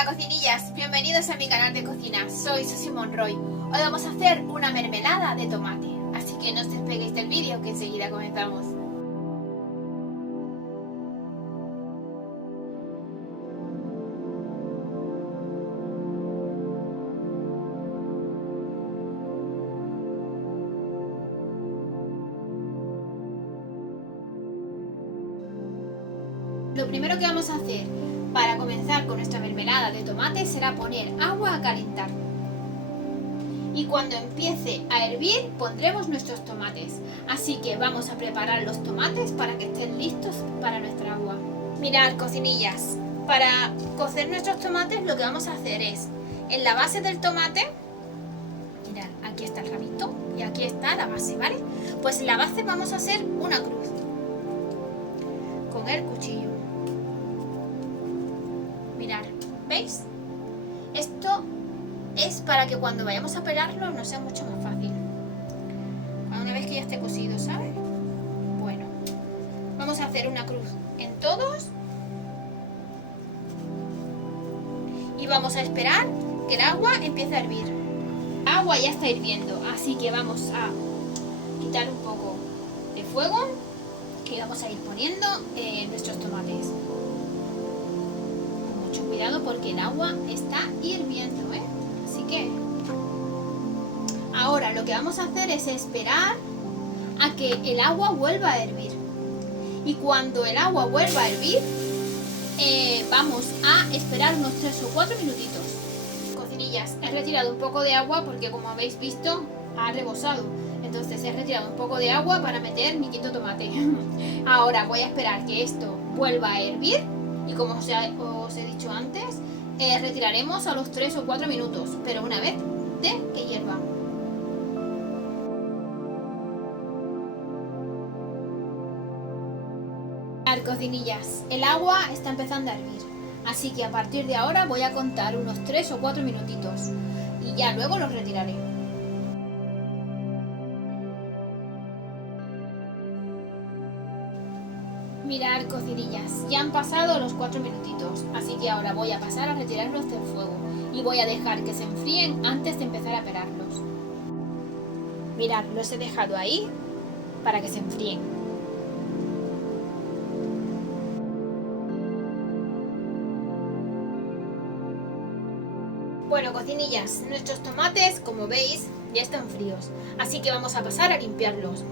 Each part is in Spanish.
Hola cocinillas, bienvenidos a mi canal de cocina, soy Susi Monroy. Hoy vamos a hacer una mermelada de tomate, así que no os despeguéis del vídeo que enseguida comenzamos. Lo primero que vamos a hacer para comenzar con nuestra mermelada de tomate será poner agua a calentar. Y cuando empiece a hervir pondremos nuestros tomates. Así que vamos a preparar los tomates para que estén listos para nuestra agua. Mirad, cocinillas, para cocer nuestros tomates lo que vamos a hacer es, en la base del tomate, mirad, aquí está el rabito y aquí está la base, ¿vale? Pues en la base vamos a hacer una cruz con el cuchillo. Mirad, ¿veis? Esto es para que cuando vayamos a pelarlo nos sea mucho más fácil. Una vez que ya esté cocido, ¿sabes? Bueno, vamos a hacer una cruz en todos. Y vamos a esperar que el agua empiece a hervir. El agua ya está hirviendo, así que vamos a quitar un poco de fuego y vamos a ir poniendo nuestros tomates. Mucho cuidado porque el agua está hirviendo, ¿eh? Así que ahora lo que vamos a hacer es esperar a que el agua vuelva a hervir. Y cuando el agua vuelva a hervir, vamos a esperar unos 3 o 4 minutitos. Cocinillas, he retirado un poco de agua porque como habéis visto ha rebosado. Entonces he retirado un poco de agua para meter mi quinto tomate. Ahora voy a esperar que esto vuelva a hervir. Y como os he dicho antes, retiraremos a los 3 o 4 minutos, pero una vez de que hierva. Cocinillas, el agua está empezando a hervir, así que a partir de ahora voy a contar unos 3 o 4 minutitos y ya luego los retiraré. Mirad, cocinillas, ya han pasado los 4 minutitos, así que ahora voy a pasar a retirarlos del fuego y voy a dejar que se enfríen antes de empezar a pelarlos. Mirad, los he dejado ahí para que se enfríen. Bueno, cocinillas, nuestros tomates, como veis, ya están fríos, así que vamos a pasar a limpiarlos.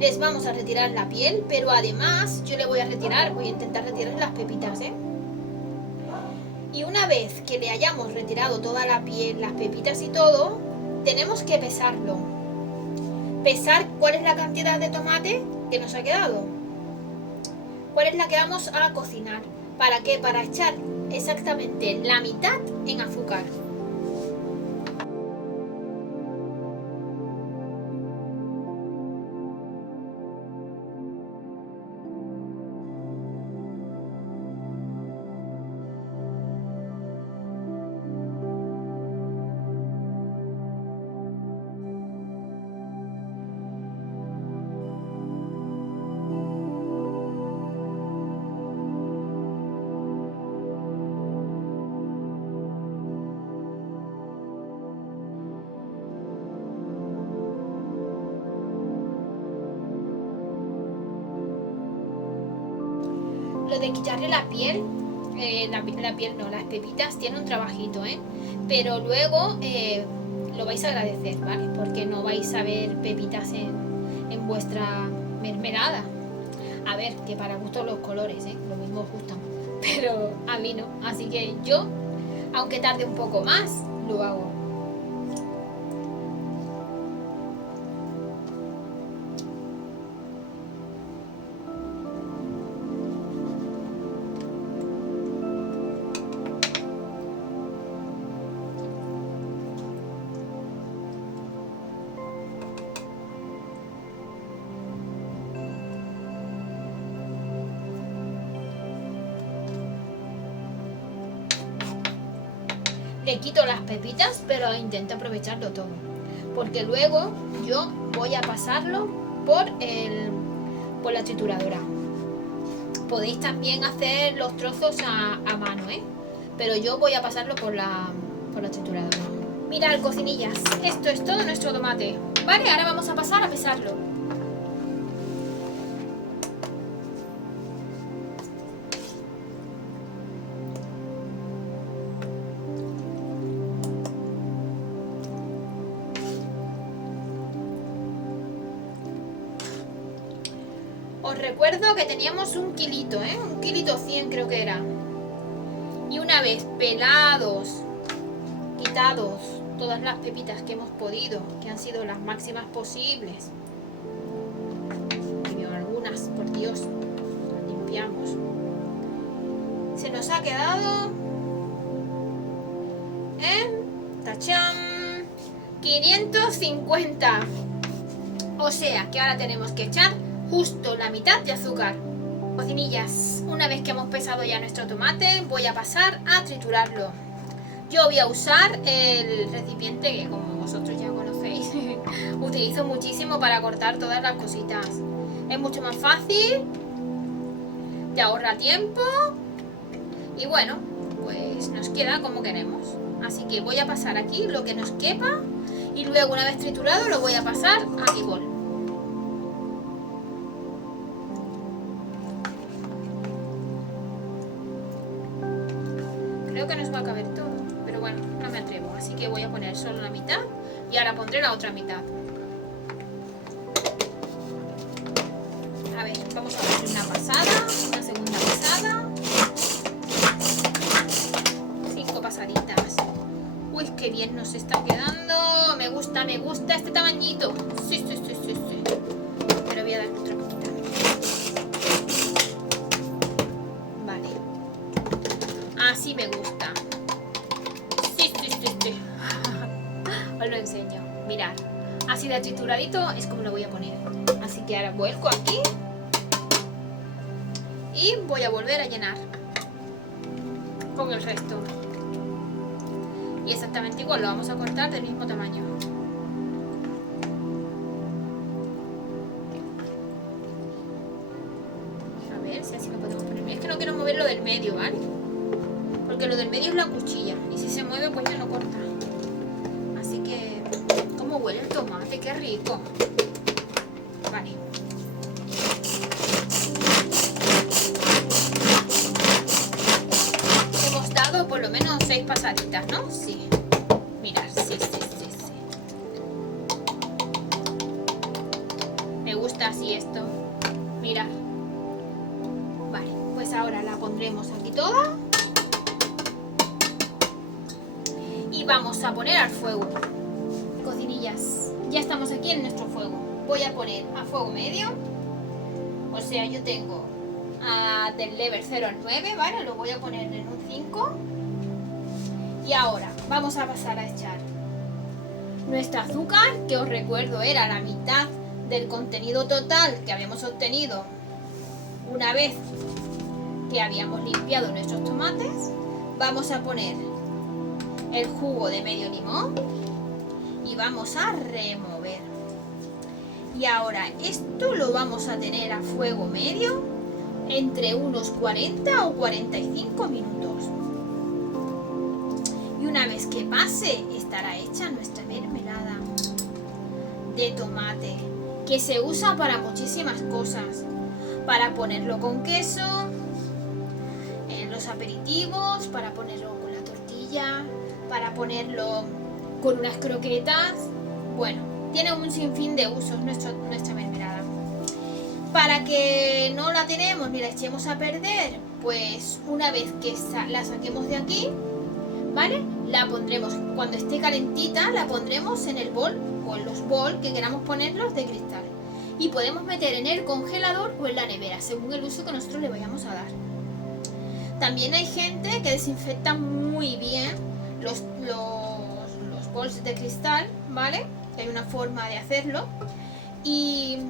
Les vamos a retirar la piel, pero además yo le voy a intentar retirar las pepitas, ¿eh? Y una vez que le hayamos retirado toda la piel, las pepitas y todo, tenemos que pesarlo. Pesar cuál es la cantidad de tomate que nos ha quedado. Cuál es la que vamos a cocinar. ¿Para qué? Para echar exactamente la mitad en azúcar. Lo de quitarle la piel, las pepitas tiene un trabajito, ¿eh? Pero luego lo vais a agradecer, ¿vale? Porque no vais a ver pepitas en vuestra mermelada. A ver, que para gusto los colores, ¿eh? Lo mismo os gustan, pero a mí no. Así que yo, aunque tarde un poco más, lo hago. Le quito las pepitas, pero intento aprovecharlo todo, porque luego yo voy a pasarlo por la trituradora. Podéis también hacer los trozos a mano, pero yo voy a pasarlo por la trituradora. Mirad, cocinillas, esto es todo nuestro tomate. Vale, ahora vamos a pasar a pesarlo. Os recuerdo que teníamos un kilito, un kilito 100 creo que era. Y una vez pelados, quitados todas las pepitas que hemos podido, que han sido las máximas posibles, y algunas, por Dios, las limpiamos, se nos ha quedado en tachán 550. O sea que ahora tenemos que echar justo la mitad de azúcar. Cocinillas, una vez que hemos pesado ya nuestro tomate, voy a pasar a triturarlo. Yo voy a usar el recipiente que, como vosotros ya conocéis, utilizo muchísimo para cortar todas las cositas. Es mucho más fácil, te ahorra tiempo y bueno, pues nos queda como queremos. Así que voy a pasar aquí lo que nos quepa y luego, una vez triturado, lo voy a pasar a mi bol. Creo que nos va a caber todo, pero bueno, no me atrevo, así que voy a poner solo la mitad y ahora pondré la otra mitad. A ver, vamos a darle una pasada, una segunda pasada, 5 pasaditas. Uy, qué bien nos está quedando, me gusta este tamañito. Sí. Pero voy a darle otra poquita. Vale, así me gusta. Sí. Os lo enseño. Mirad, así de trituradito es como lo voy a poner. Así que ahora vuelco aquí y voy a volver a llenar con el resto. Y exactamente igual, lo vamos a cortar del mismo tamaño. A ver si así lo podemos poner. Es que no quiero mover lo del medio, ¿vale? Porque lo del medio es la cuchilla y si se mueve pues ya no corta. Así que, ¿cómo huele el tomate? ¡Qué rico! Vale. Hemos dado por lo menos 6 pasaditas, ¿no? Sí. Mirad, sí. Me gusta así esto. Mirad. Vale, pues ahora la pondremos aquí toda. Y vamos a poner al fuego. Cocinillas, ya estamos aquí en nuestro fuego. Voy a poner a fuego medio. O sea, yo tengo del level 0 al 9, ¿vale? Lo voy a poner en un 5. Y ahora vamos a pasar a echar nuestro azúcar, que os recuerdo era la mitad del contenido total que habíamos obtenido una vez que habíamos limpiado nuestros tomates. Vamos a poner el jugo de medio limón y vamos a remover. Y ahora esto lo vamos a tener a fuego medio entre unos 40 o 45 minutos. Y una vez que pase, estará hecha nuestra mermelada de tomate, que se usa para muchísimas cosas. Para ponerlo con queso, en los aperitivos, para ponerlo con la tortilla, para ponerlo con unas croquetas. Bueno, tiene un sinfín de usos nuestra mermelada. Para que no la tenemos ni la echemos a perder, pues una vez que la saquemos de aquí, ¿vale? La pondremos, cuando esté calentita, la pondremos en el bol o en los bols que queramos ponerlos de cristal. Y podemos meter en el congelador o en la nevera, según el uso que nosotros le vayamos a dar. También hay gente que desinfecta muy bien los bols de cristal, ¿vale? Hay una forma de hacerlo. Y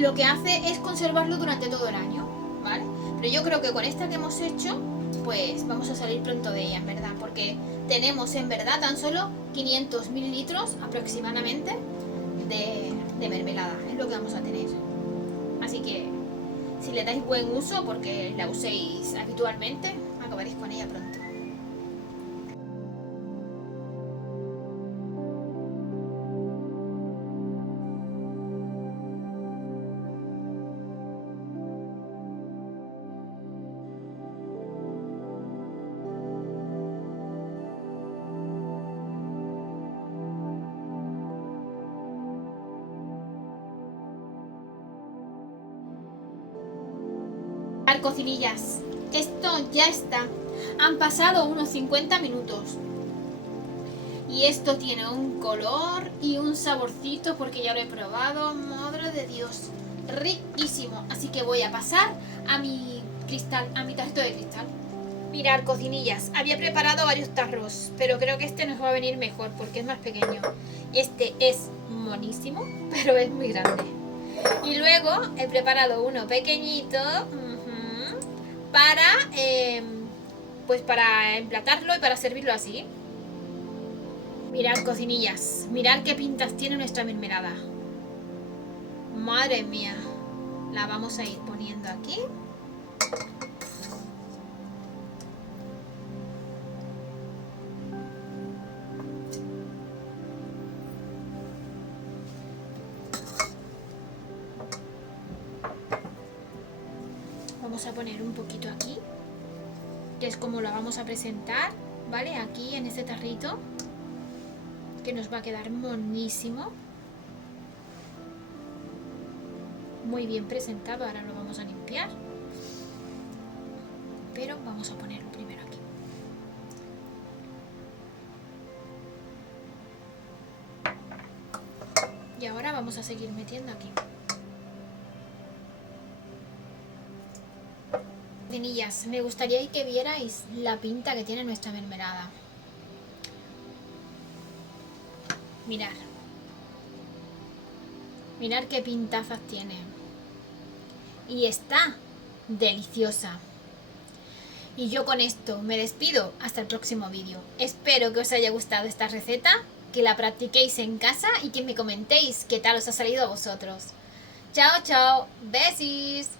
lo que hace es conservarlo durante todo el año, ¿vale? Pero yo creo que con esta que hemos hecho, pues vamos a salir pronto de ella, en verdad. Porque tenemos en verdad tan solo 500 mililitros aproximadamente de mermelada, es lo que vamos a tener. Así que si le dais buen uso, porque la uséis habitualmente, acabaréis con ella pronto. Cocinillas, esto ya está. Han pasado unos 50 minutos y esto tiene un color y un saborcito porque ya lo he probado. Madre de Dios, riquísimo. Así que voy a pasar a mi cristal, a mi tarrito de cristal. Mirad, cocinillas, había preparado varios tarros, pero creo que este nos va a venir mejor porque es más pequeño. Este es monísimo, pero es muy grande. Y luego he preparado uno pequeñito para pues para emplatarlo y para servirlo así. Mirad, cocinillas, mirad qué pintas tiene nuestra mermelada. Madre mía. La vamos a ir poniendo aquí. Vamos a poner un poquito aquí, que es como lo vamos a presentar, ¿vale? Aquí en este tarrito, que nos va a quedar monísimo. Muy bien presentado, ahora lo vamos a limpiar. Pero vamos a ponerlo primero aquí. Y ahora vamos a seguir metiendo aquí. Cocinillas, me gustaría que vierais la pinta que tiene nuestra mermelada. Mirad. Mirad qué pintazas tiene. Y está deliciosa. Y yo con esto me despido hasta el próximo vídeo. Espero que os haya gustado esta receta, que la practiquéis en casa y que me comentéis qué tal os ha salido a vosotros. Chao, chao. Besis.